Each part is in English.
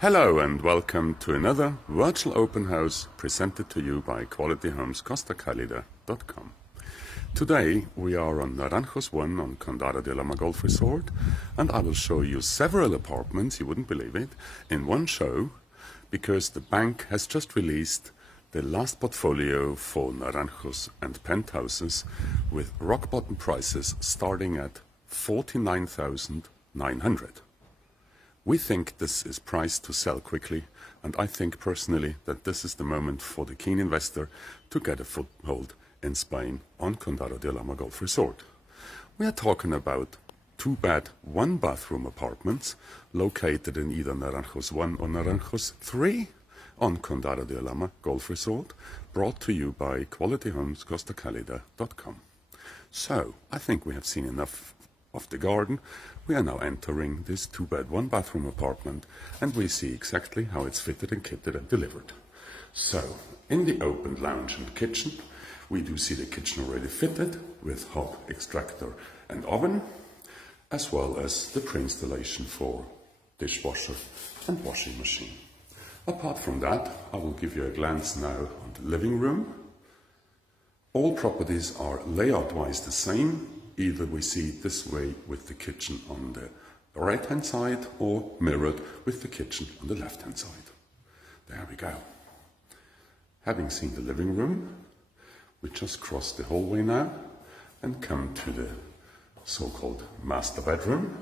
Hello and welcome to another virtual open house presented to you by Quality Homes Costa Calida.com. Today we are on Naranjos 1 on Condado de Alhama Golf Resort, and I will show you several apartments, you wouldn't believe it, in one show, because the bank has just released the last portfolio for Naranjos and penthouses with rock bottom prices starting at 49,900. We think this is priced to sell quickly, and I think personally that this is the moment for the keen investor to get a foothold in Spain on Condado de Alhama Golf Resort. We are talking about 2-bed, 1-bathroom apartments located in either Naranjos 1 or Naranjos 3 on Condado de Alhama Golf Resort, brought to you by Quality Homes Costa Calida.com. So, I think we have seen enough of the garden. We are now entering this 2-bed, 1-bathroom apartment, and we see exactly how it's fitted and kitted and delivered. So, in the open lounge and kitchen, we do see the kitchen already fitted with hot extractor and oven, as well as the pre-installation for dishwasher and washing machine. Apart from that, I will give you a glance now on the living room. All properties are layout-wise the same. Either we see it this way with the kitchen on the right-hand side or mirrored with the kitchen on the left-hand side. There we go. Having seen the living room, we just cross the hallway now and come to the so-called master bedroom.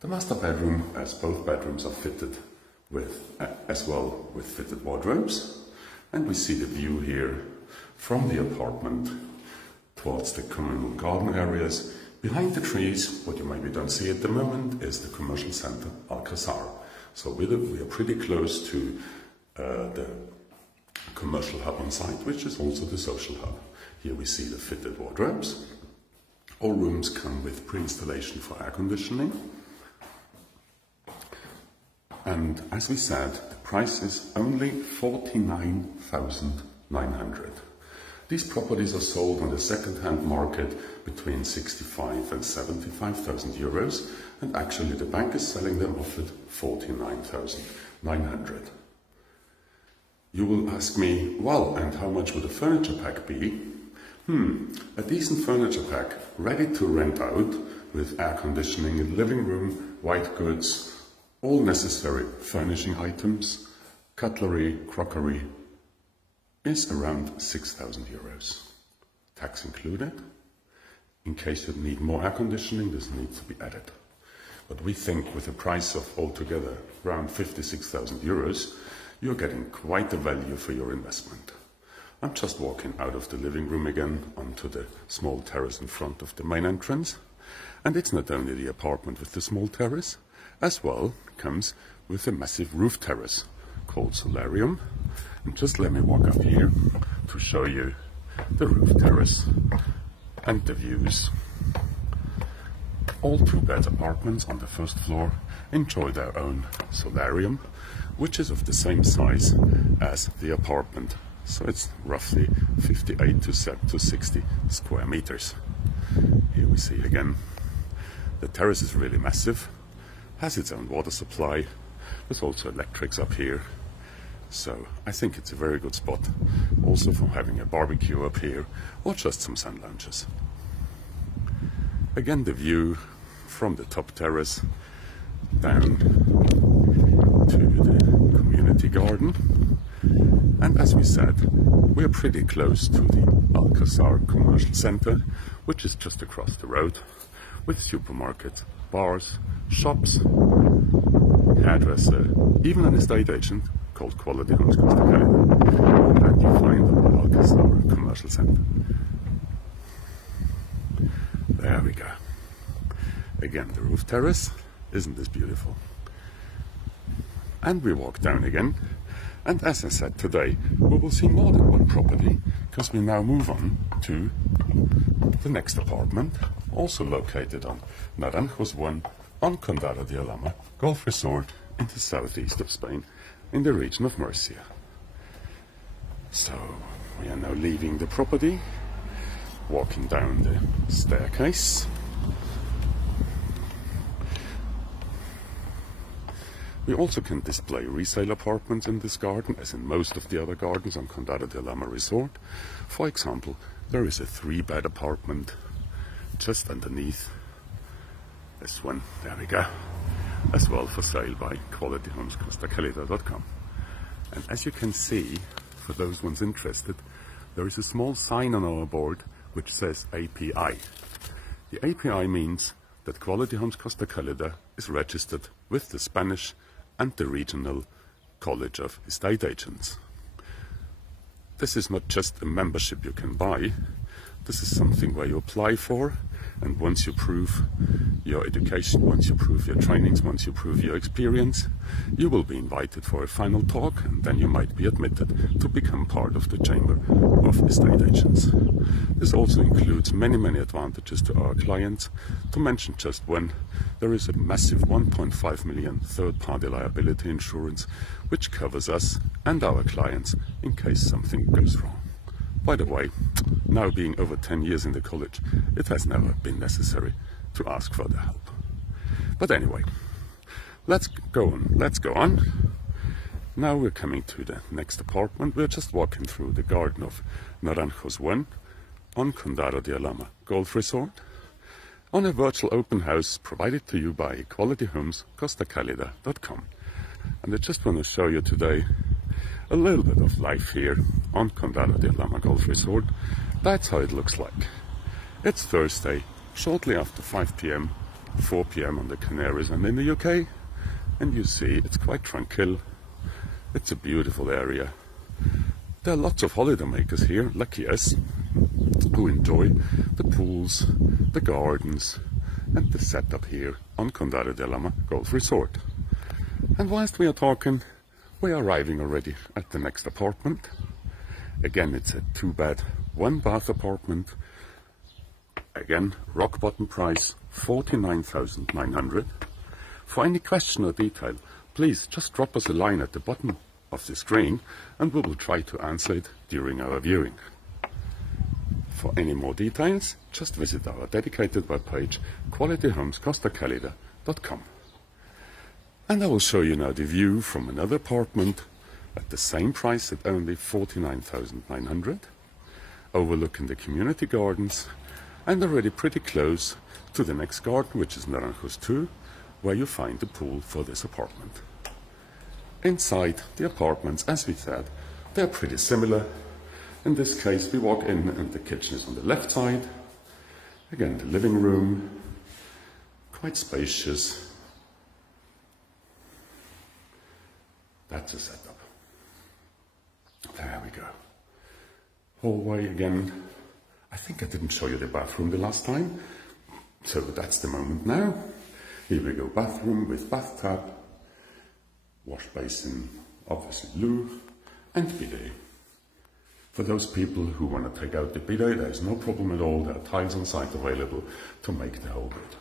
The master bedroom, as both bedrooms are fitted with, as well with fitted wardrobes, and we see the view here from the apartment towards the communal garden areas. Behind the trees, what you maybe don't see at the moment, is the commercial center Alcazar. So we are pretty close to the commercial hub on site, which is also the social hub. Here we see the fitted wardrobes. All rooms come with pre-installation for air conditioning. And as we said, the price is only 49,900. These properties are sold on the second-hand market between 65 and 75,000 euros, and actually the bank is selling them off at 49,900. You will ask me, well, and how much would a furniture pack be? A decent furniture pack, ready to rent out, with air conditioning in the living room, white goods, all necessary furnishing items, cutlery, crockery, is around 6,000 euros. Tax included. In case you need more air conditioning, this needs to be added. But we think with a price of altogether around 56,000 euros, you're getting quite a value for your investment. I'm just walking out of the living room again onto the small terrace in front of the main entrance. And it's not only the apartment with the small terrace, as well comes with a massive roof terrace called solarium. And just let me walk up here to show you the roof terrace and the views. All 2-bed apartments on the first floor enjoy their own solarium, which is of the same size as the apartment. So it's roughly 58 to 60 square meters. Here we see again, the terrace is really massive, has its own water supply. There's also electrics up here. So I think it's a very good spot, also for having a barbecue up here or just some sun lounges. Again, the view from the top terrace down to the community garden. And as we said, we are pretty close to the Alcazar commercial center, which is just across the road, with supermarkets, bars, shops, hairdresser, even an estate agent called Quality Homes Costa Calida, and you find the Alcazar Commercial Center. There we go. Again, the roof terrace. Isn't this beautiful? And we walk down again, and as I said, today we will see more than one property, because we now move on to the next apartment, also located on Naranjos 1 on Condado de Alhama Golf Resort in the southeast of Spain, in the region of Murcia. So we are now leaving the property, walking down the staircase, We also can display resale apartments in this garden, as in most of the other gardens on Condado de Alhama Resort. For example, there is a 3-bed apartment just underneath this one. There we go. As well for sale by qualityhomescostacalida.com. And as you can see, for those ones interested, there is a small sign on our board which says API. The API means that Quality Homes Costa Calida is registered with the Spanish and the Regional College of Estate Agents. This is not just a membership you can buy. This is something where you apply for, and once you prove your education, once you prove your trainings, once you prove your experience, you will be invited for a final talk, and then you might be admitted to become part of the Chamber of Estate Agents. This also includes many, many advantages to our clients. To mention just one, there is a massive 1.5 million third-party liability insurance, which covers us and our clients in case something goes wrong. By the way, now being over 10 years in the college, it has never been necessary to ask for the help. But anyway, let's go on. Now we're coming to the next apartment. We're just walking through the garden of Naranjos 1 on Condado de Alhama Golf Resort, on a virtual open house provided to you by qualityhomescostacalida.com. And I just want to show you today a little bit of life here on Condado de Alhama Golf Resort. That's how it looks like. It's Thursday, shortly after 5 p.m, 4 p.m. on the Canaries and in the UK, and you see it's quite tranquil. It's a beautiful area. There are lots of holidaymakers here, lucky us, who enjoy the pools, the gardens, and the setup here on Condado de Alhama Golf Resort. And whilst we are talking, we are arriving already at the next apartment. Again, it's a 2-bed, 1-bath apartment. Again, rock bottom price, 49,900. For any question or detail, please just drop us a line at the bottom of the screen and we will try to answer it during our viewing. For any more details, just visit our dedicated webpage, qualityhomescostacalida.com. And I will show you now the view from another apartment at the same price at only 49,900, overlooking the community gardens, and already pretty close to the next garden, which is Naranjos 2, where you find the pool for this apartment. Inside the apartments, as we said, they're pretty similar. In this case, we walk in and the kitchen is on the left side. Again, the living room, quite spacious. That's a setup. There we go. Hallway again. I think I didn't show you the bathroom the last time, so that's the moment now. Here we go, bathroom with bathtub, wash basin, obviously loo, and bidet. For those people who want to take out the bidet, there's no problem at all. There are tiles on site available to make the whole good.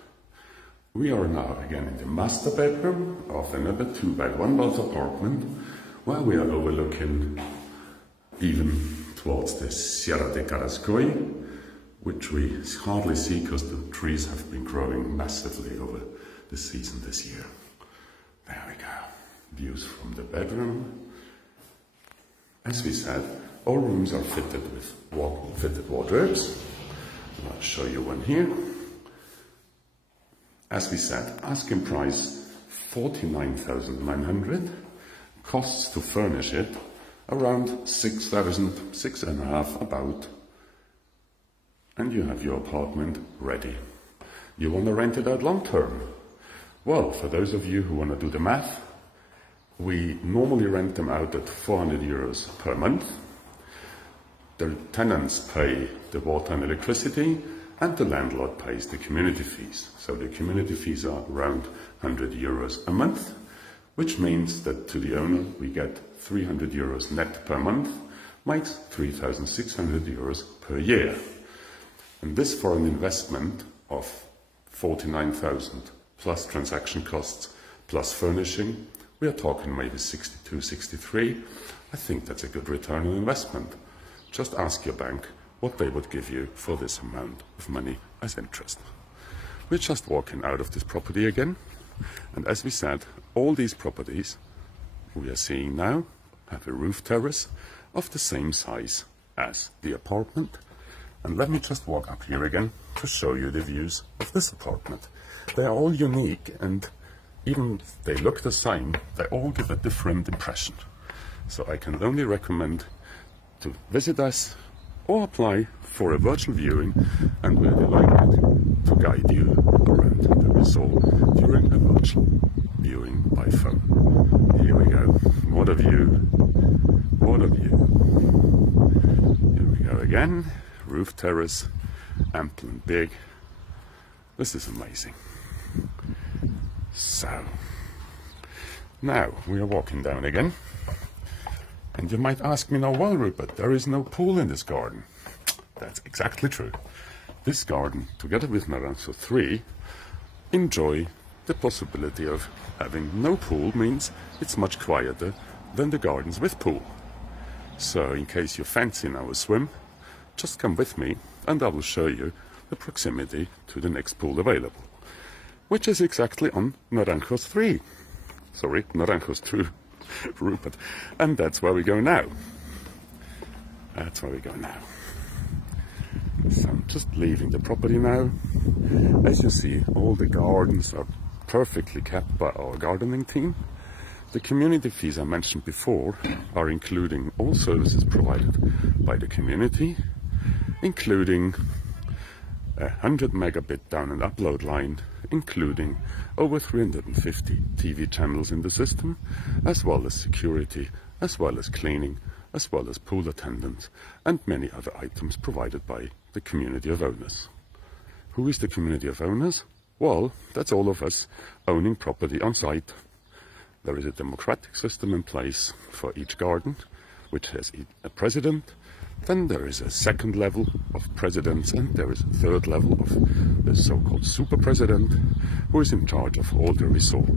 We are now again in the master bedroom of another 2-bed, 1-bath apartment, where we are overlooking even towards the Sierra de Carrascoy, which we hardly see because the trees have been growing massively over the season this year. There we go. Views from the bedroom. As we said, all rooms are fitted with fitted wardrobes. I'll show you one here. As we said, asking price 49,900, costs to furnish it around 6,000, 6.5 about, and you have your apartment ready. You want to rent it out long term? Well, for those of you who want to do the math, we normally rent them out at 400 euros per month. The tenants pay the water and electricity, and the landlord pays the community fees. So the community fees are around 100 euros a month, which means that to the owner we get 300 euros net per month, makes 3,600 euros per year. And this for an investment of 49,000 plus transaction costs plus furnishing, we are talking maybe 62, 63. I think that's a good return on investment. Just ask your bank what they would give you for this amount of money as interest. We're just walking out of this property again, and as we said, all these properties we are seeing now have a roof terrace of the same size as the apartment. And let me just walk up here again to show you the views of this apartment. They are all unique, and even if they look the same, they all give a different impression. So I can only recommend to visit us or apply for a virtual viewing, and we're delighted to guide you around the resort during a virtual viewing by phone. Here we go. What a view. What a view. Here we go again. Roof terrace, ample and big. This is amazing. So, now we are walking down again. And you might ask me now, well, Rupert, there is no pool in this garden. That's exactly true. This garden, together with Naranjos 3, enjoy the possibility of having no pool. Means it's much quieter than the gardens with pool. So in case you fancy now a swim, just come with me and I will show you the proximity to the next pool available, which is exactly on Naranjos 3. Sorry, Naranjos 2, Rupert. And that's where we go now. That's where we go now. So I'm just leaving the property now. As you see, all the gardens are perfectly kept by our gardening team. The community fees I mentioned before are including all services provided by the community, including a 100 megabit down and upload line, including over 350 TV channels in the system, as well as security, as well as cleaning, as well as pool attendants, and many other items provided by the community of owners. Who is the community of owners? Well, that's all of us owning property on site. There is a democratic system in place for each garden, which has a president. Then there is a second level of presidents, and there is a third level of the so-called super president, who is in charge of all the resort,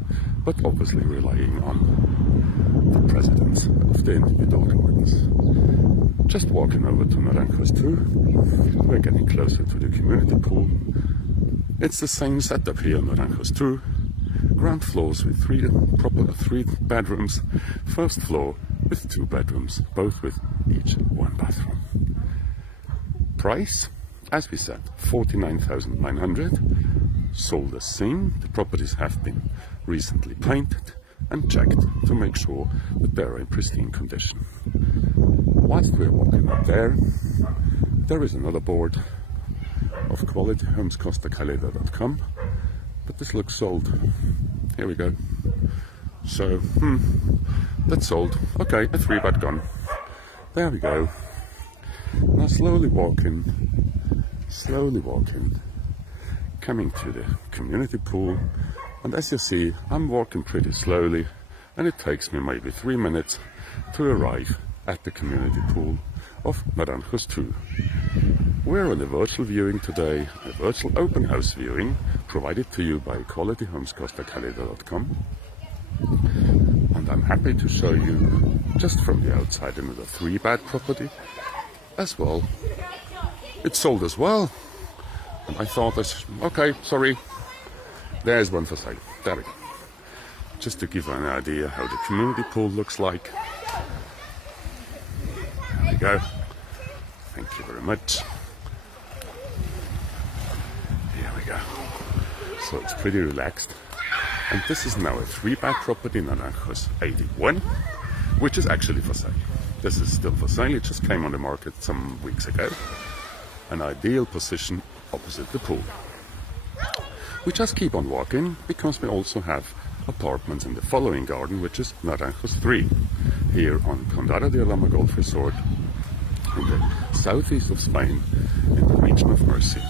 but obviously relying on the presidents of the individual gardens. Just walking over to Naranjos 2, we're getting closer to the community pool. It's the same setup here in Naranjos 2. Ground floors with three bedrooms, first floor with 2 bedrooms, both with each 1 bathroom. Price, as we said, 49,900. Sold as seen. The properties have been recently painted and checked to make sure that they are in pristine condition. Whilst we're walking up there, there is another board of quality homes Costa Calida.com, but this looks sold. Here we go. So, that's sold. Okay, a 3-bed gone. There we go. Now slowly walking, coming to the community pool. And as you see, I'm walking pretty slowly, and it takes me maybe 3 minutes to arrive at the community pool of Naranjos 2. We're on a virtual viewing today, a virtual open house viewing provided to you by qualityhomescostacalida.com. And I'm happy to show you, just from the outside, another 3-bed property as well. It's sold as well. And I thought, okay, sorry, there's one for sale. There we go. Just to give you an idea how the community pool looks like. There we go. Thank you very much. Here we go. So it's pretty relaxed. And this is now a 3-bed property in Naranjos 81, which is actually for sale. This is still for sale. It just came on the market some weeks ago. An ideal position opposite the pool. We just keep on walking because we also have apartments in the following garden, which is Naranjos 3, here on Condado de Alhama Golf Resort in the southeast of Spain, in the region of Murcia.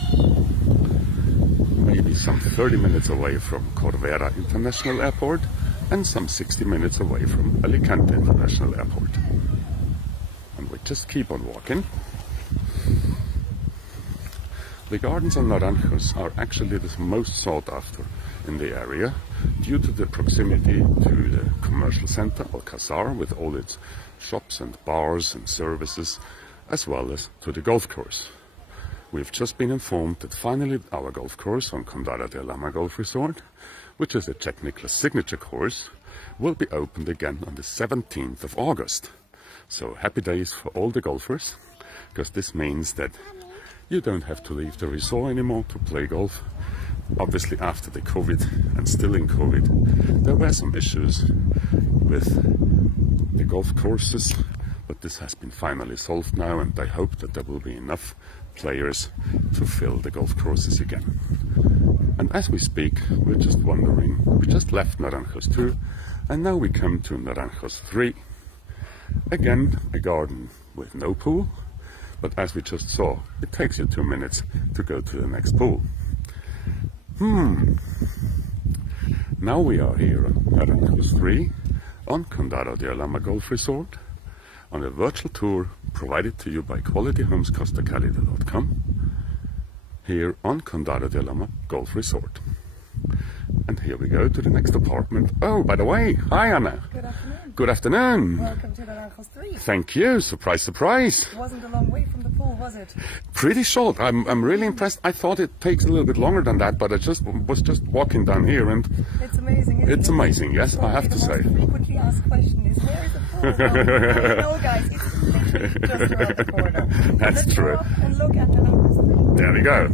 Maybe some 30 minutes away from Corbera International Airport and some 60 minutes away from Alicante International Airport. And we just keep on walking. The gardens on Naranjos are actually the most sought after in the area due to the proximity to the commercial center Alcazar with all its shops and bars and services, as well as to the golf course. We've just been informed that finally our golf course on Condado de Alhama Golf Resort which is a Jack Nicklaus signature course, will be opened again on the 17th of August. So happy days for all the golfers, because this means that you don't have to leave the resort anymore to play golf. Obviously after the COVID, and still in COVID, there were some issues with the golf courses, but this has been finally solved now, and I hope that there will be enough players to fill the golf courses again. And as we speak, we're just wondering, we just left Naranjos 2, and now we come to Naranjos 3. Again, a garden with no pool, but as we just saw, it takes you 2 minutes to go to the next pool. Now we are here on Naranjos 3, on Condado de Alhama Golf Resort, on a virtual tour provided to you by qualityhomescostacalida.com, here on Condado de Alhama Golf Resort. And here we go to the next apartment. Oh, by the way, hi Anna. Good afternoon. Good afternoon. Welcome to Naranjos 3. Thank you. Surprise, surprise. It wasn't a long way from the pool, was it? Pretty short. I'm really impressed. I thought it takes a little bit longer than that, but I was just walking down here, and it's amazing. Isn't it's it? amazing. Yes, I have to say. The most frequently asked question is, where is the pool? No, guys, it's literally just around the corner. That's Let's true. Go up and look at Naranjos 3. There we go.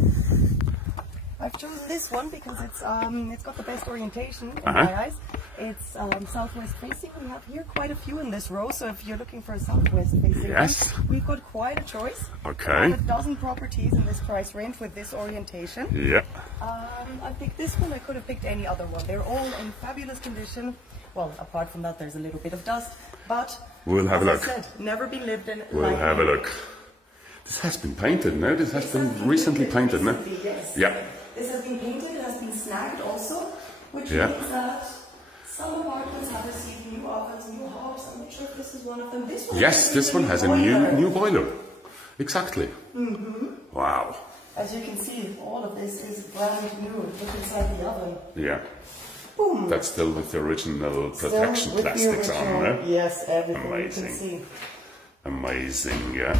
I've chosen this one because it's got the best orientation in my eyes. It's southwest facing. We have here quite a few in this row, so if you're looking for a southwest facing one, we've got quite a choice. Okay. A dozen properties in this price range with this orientation. Yeah. I picked this one. I could have picked any other one. They're all in fabulous condition. Well, apart from that, there's a little bit of dust, but we'll have a look. As I said, never been lived in. We'll have a look. This has been painted, no? This has been recently painted, no? Yes. Yeah. This has been painted, it has been snagged also, which means that some apartments have received new ovens, new hobs. I'm not sure if this is one of them. This one this one has a new boiler. Exactly. Wow. As you can see, all of this is brand new. Look inside the oven. Yeah. Boom. That's still with the original protection plastics on, no? Yes, everything. Amazing. You can see. Amazing, yeah.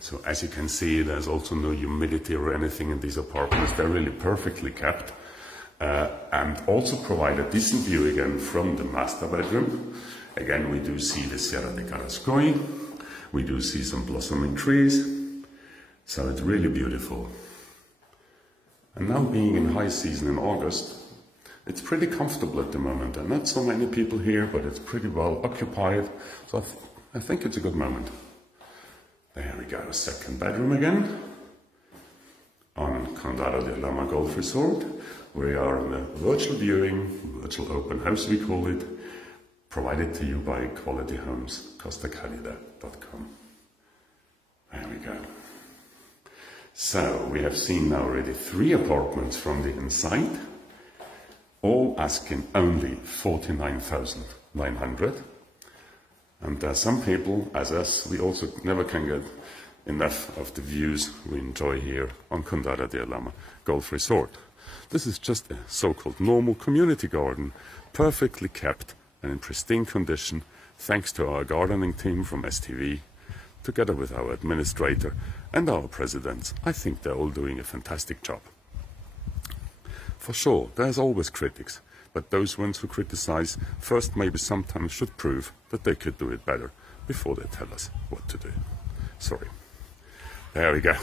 So as you can see, there's also no humidity or anything in these apartments. They're really perfectly kept, and also provide a decent view again from the master bedroom. Again, we do see the Sierra de Carrascoy. We do see some blossoming trees. So it's really beautiful. And now being in high season in August, it's pretty comfortable at the moment. There are not so many people here, but it's pretty well occupied. So I think it's a good moment. There we go, second bedroom again on Condado de Alhama Golf Resort. We are on a virtual viewing, virtual open house we call it, provided to you by qualityhomescostacalida.com. There we go. So we have seen now already 3 apartments from the inside, all asking only 49,900. And some people, as us, we also never can get enough of the views we enjoy here on Condado de Alhama Golf Resort. This is just a so-called normal community garden, perfectly kept and in pristine condition, thanks to our gardening team from STV, together with our administrator and our presidents. I think they're all doing a fantastic job. For sure, there's always critics. But those ones who criticize first maybe sometimes should prove that they could do it better before they tell us what to do. Sorry. There we go.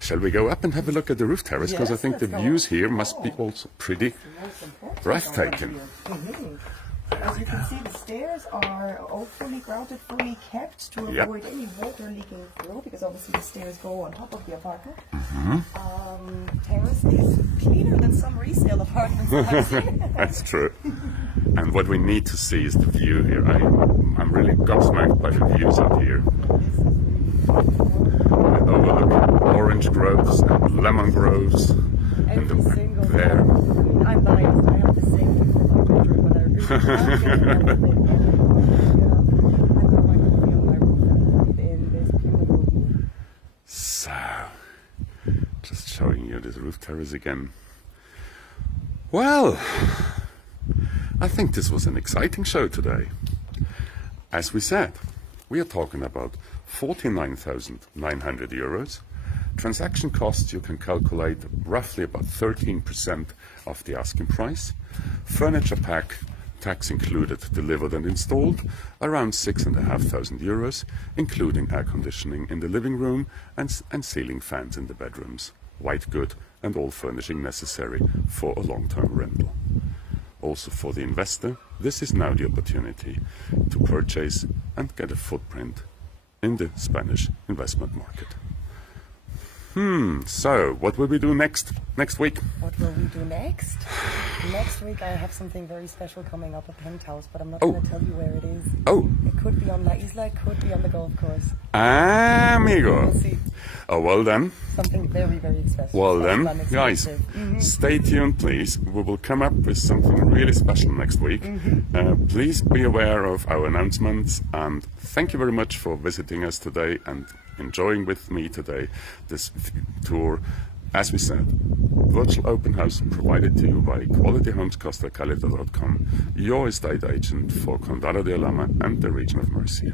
Shall we go up and have a look at the roof terrace? Because I think the views here must be also pretty breathtaking. As you can see, the stairs are all fully grouted, fully kept to avoid any water leaking through, because obviously the stairs go on top of the apartment. Terrace is cleaner than some resale apartments that I've seen. That's true. And what we need to see is the view here. I'm really gobsmacked by the views up here. I overlook orange groves and lemon groves. Every single there. I'm biased. I have the same for my children when I So, just showing you this roof terrace again. Well, I think this was an exciting show today. As we said, we are talking about 49,900 euros, Transaction costs you can calculate roughly about 13% of the asking price. Furniture pack, tax included, delivered and installed, around €6,500, including air conditioning in the living room and ceiling fans in the bedrooms, white good and all furnishing necessary for a long-term rental. Also for the investor, this is now the opportunity to purchase and get a footprint in the Spanish investment market. So what will we do next week? What will we do next? Next week I have something very special coming up, a penthouse, but I'm not going to tell you where it is. Oh. It could be on La Isla, it could be on the golf course. Amigo. We'll see. Oh, well then. Something very, very special. Well then, guys, stay tuned, please. We will come up with something really special next week. Please be aware of our announcements, and thank you very much for visiting us today and enjoying with me today this tour. As we said, virtual open house provided to you by Quality Homes Costa Calida.com, your estate agent for Condado de Alhama and the region of Murcia.